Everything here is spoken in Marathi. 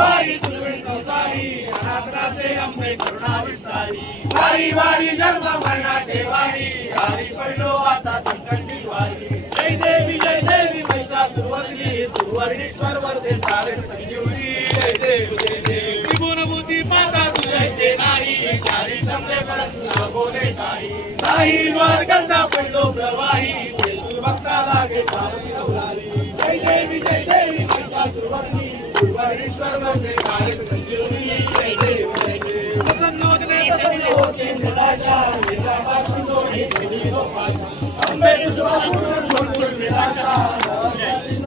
बाई दुर्गड संसारी अनाथराचे अंबे करुणा विस्तारी वारी वारी जन्म मरणाचे वारी आली पडलो आता संकटी वारी जय देवी जय देवी महिषासुरवरली सुवर्णेश्वर वरदे तारक संजीवनी तुला बोले काही साई मार्गांना पडलो प्रवाही भक्ताला जय देवी जय देवी सुवर्णेश्वर म्हणजे कारक संजीवनी. जय देवी जय देवी. प्रसन्न होत नाही प्रसन्न होत शिंदलाच्या हिजापासून दोन्ही बहिणी लोकांना